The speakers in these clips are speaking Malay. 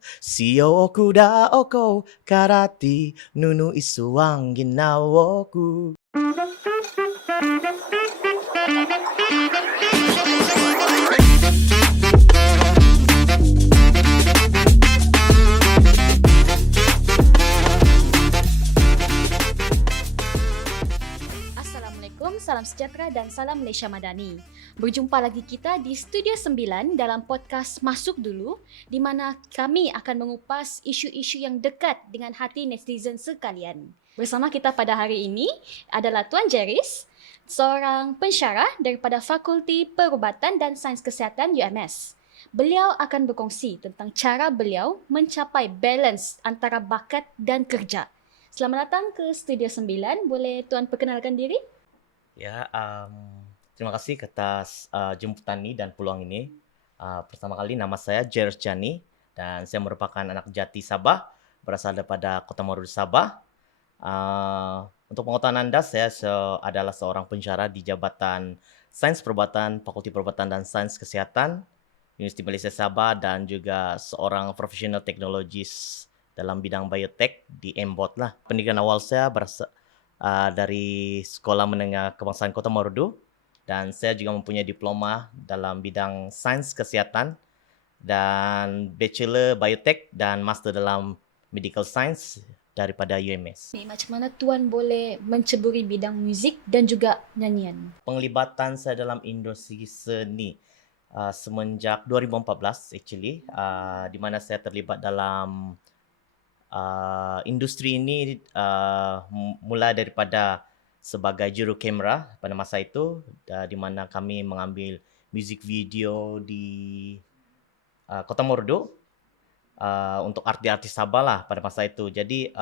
Siyo okuda oko karati nunu isuang ginawoku. Assalamualaikum, salam sejahtera dan salam Malaysia Madani. Berjumpa lagi kita di Studio 9 dalam podcast Masuk Dulu, di mana kami akan mengupas isu-isu yang dekat dengan hati netizen sekalian. Bersama kita pada hari ini adalah Tuan Jeris, seorang pensyarah daripada Fakulti Perubatan dan Sains Kesihatan UMS. Beliau akan berkongsi tentang cara beliau mencapai balance antara bakat dan kerja. Selamat datang ke Studio 9. Boleh Tuan perkenalkan diri? Ya, terima kasih atas jemputan ini dan peluang ini. Pertama kali nama saya Jeris Jani dan saya merupakan anak Jati Sabah, berasal daripada Kota Marudu Sabah. Untuk pengetahuan Anda, saya adalah seorang pensyarah di Jabatan Sains Perubatan, Fakulti Perubatan dan Sains Kesihatan, Universiti Malaysia Sabah, dan juga seorang profesional teknologis dalam bidang biotek di MBOT lah. Pendidikan awal saya dari Sekolah Menengah Kebangsaan Kota Marudu, dan saya juga mempunyai diploma dalam bidang sains kesihatan dan bachelor biotek dan master dalam medical science daripada UMS. Macam mana Tuan boleh menceburi bidang muzik dan juga nyanyian? Penglibatan saya dalam industri seni semenjak 2014 actually, di mana saya terlibat dalam industri ini mulai daripada sebagai juru kamera pada masa itu, di mana kami mengambil music video di Kota Marudu untuk artis-artis Sabah lah pada masa itu. Jadi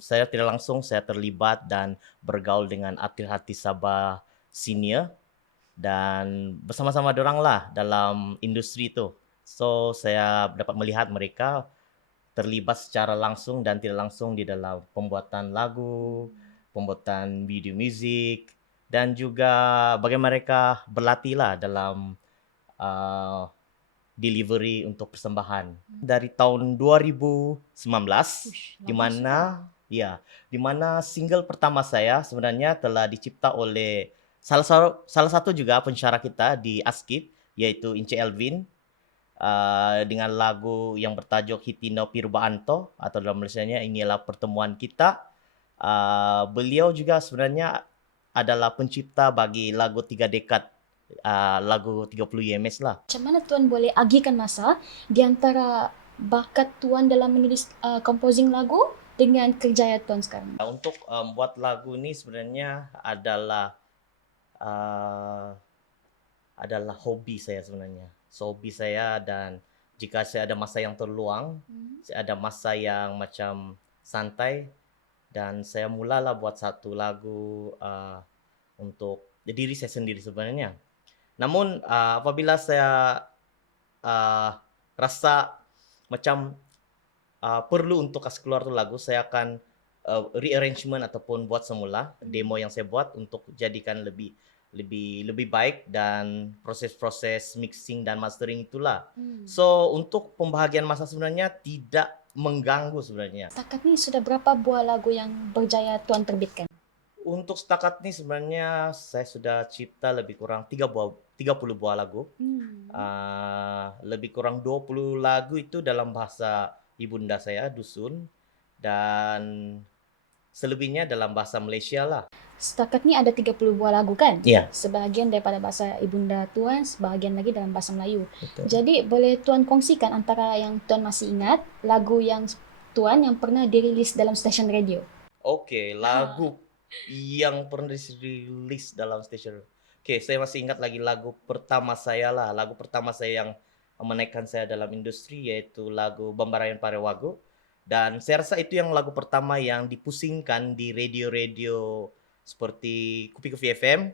saya tidak langsung saya terlibat dan bergaul dengan artis-artis Sabah senior dan bersama-sama dorang lah dalam industri itu. So saya dapat melihat mereka terlibat secara langsung dan tidak langsung di dalam pembuatan lagu, pembuatan video musik, dan juga bagaimana mereka berlatih lah dalam delivery untuk persembahan. Dari tahun 2019, di mana single pertama saya sebenarnya telah dicipta oleh salah satu juga pensyarah kita di ASKIP, yaitu Ince Elvin, dengan lagu yang bertajuk Hitino Pirbaanto, atau dalam Malaysianya Inilah Pertemuan Kita. Beliau juga sebenarnya adalah pencipta bagi lagu 3 dekad, lagu 30 UMS lah. Macam mana Tuan boleh agihkan masa di antara bakat Tuan dalam menulis composing lagu dengan kerjaya Tuan sekarang? Untuk buat lagu ni sebenarnya adalah hobi saya sebenarnya. So, hobi saya, dan jika saya ada masa yang terluang, saya ada masa yang macam santai, dan saya mulalah buat satu lagu untuk diri saya sendiri sebenarnya. Namun apabila saya rasa macam perlu untuk kasih keluar tu lagu, saya akan rearrangement ataupun buat semula demo yang saya buat untuk jadikan lebih baik, dan proses-proses mixing dan mastering itulah. So untuk pembahagian masa sebenarnya tidak mengganggu sebenarnya. Setakat ni sudah berapa buah lagu yang berjaya Tuan terbitkan? Untuk setakat ni sebenarnya saya sudah cipta lebih kurang 30 buah lagu. Lebih kurang 20 lagu itu dalam bahasa ibunda saya, Dusun, dan selebihnya dalam bahasa Malaysia lah. Setakat ni ada 30 buah lagu kan? Ya. Sebahagian daripada bahasa ibunda Tuan, sebahagian lagi dalam bahasa Melayu. Betul. Jadi boleh Tuan kongsikan antara yang Tuan masih ingat, lagu yang Tuan yang pernah dirilis dalam stesen radio? Okey, lagu yang pernah dirilis dalam stesen. Okey, saya masih ingat lagi lagu pertama saya lah. Lagu pertama saya yang menaikkan saya dalam industri, yaitu lagu Bambarayan Parewagu. Dan saya rasa itu yang lagu pertama yang dipusingkan di radio-radio seperti Kupi FM,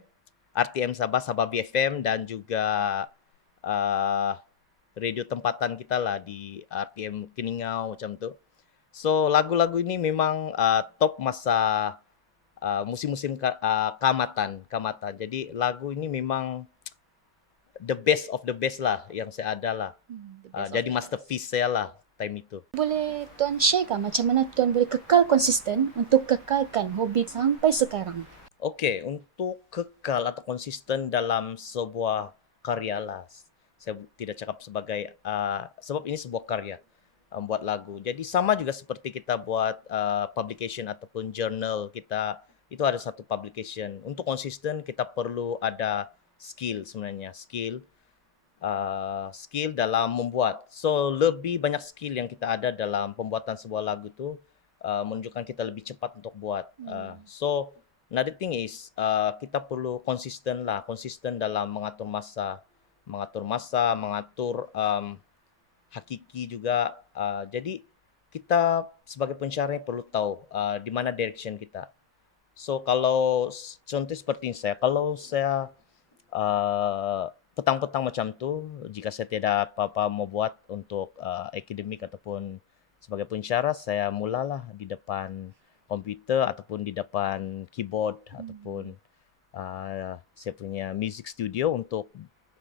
RTM Sabah, Sabah BFM, dan juga radio tempatan kita lah di RTM Keningau macam tu. So lagu-lagu ini memang top masa musim-musim kamatan. Jadi lagu ini memang the best of the best lah yang saya ada lah. Jadi masterpiece saya lah. time itu. Boleh Tuan share kan macam mana Tuan boleh kekal konsisten untuk kekalkan hobi sampai sekarang? Okey, untuk kekal atau konsisten dalam sebuah karya lah, saya tidak cakap sebagai, sebab ini sebuah karya, buat lagu. Jadi sama juga seperti kita buat, publication ataupun journal kita, itu ada satu publication. Untuk konsisten kita perlu ada skill sebenarnya, skill dalam membuat. So, lebih banyak skill yang kita ada dalam pembuatan sebuah lagu tu, menunjukkan kita lebih cepat untuk buat. So, another thing is, kita perlu konsisten dalam mengatur, hakiki juga. Jadi kita sebagai pensyarah perlu tahu, di mana direction kita. So, kalau contoh seperti saya, kalau saya petang-petang macam tu, jika saya tidak apa-apa mau buat untuk, akademik ataupun sebagai pensyarah, saya mulalah di depan komputer ataupun di depan keyboard ataupun, saya punya music studio untuk,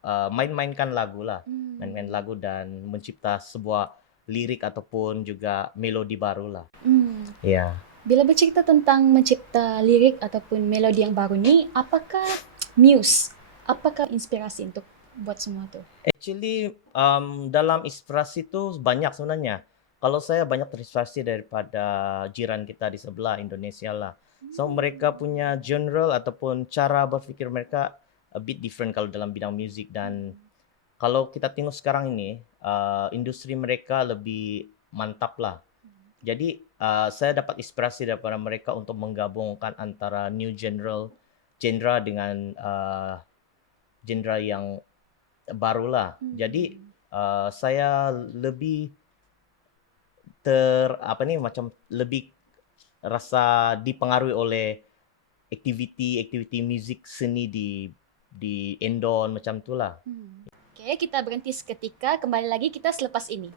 main-mainkan lagulah, main-main lagu dan mencipta sebuah lirik ataupun juga melodi barulah. Hmm. Ya. Bila bercerita tentang mencipta lirik ataupun melodi yang baru ni, apakah muse? Apakah inspirasi untuk buat semua tu? Actually, dalam inspirasi itu banyak sebenarnya. Kalau saya banyak terinspirasi daripada jiran kita di sebelah, Indonesia lah. So, mereka punya genre ataupun cara berfikir mereka a bit different kalau dalam bidang musik, dan kalau kita tengok sekarang ini, industri mereka lebih mantap lah. Jadi, saya dapat inspirasi daripada mereka untuk menggabungkan antara new genre dengan, genre yang barulah. Jadi, saya lebih macam lebih rasa dipengaruhi oleh aktiviti muzik seni di Endon macam itulah. Okey, kita berhenti seketika. Kembali lagi kita selepas ini.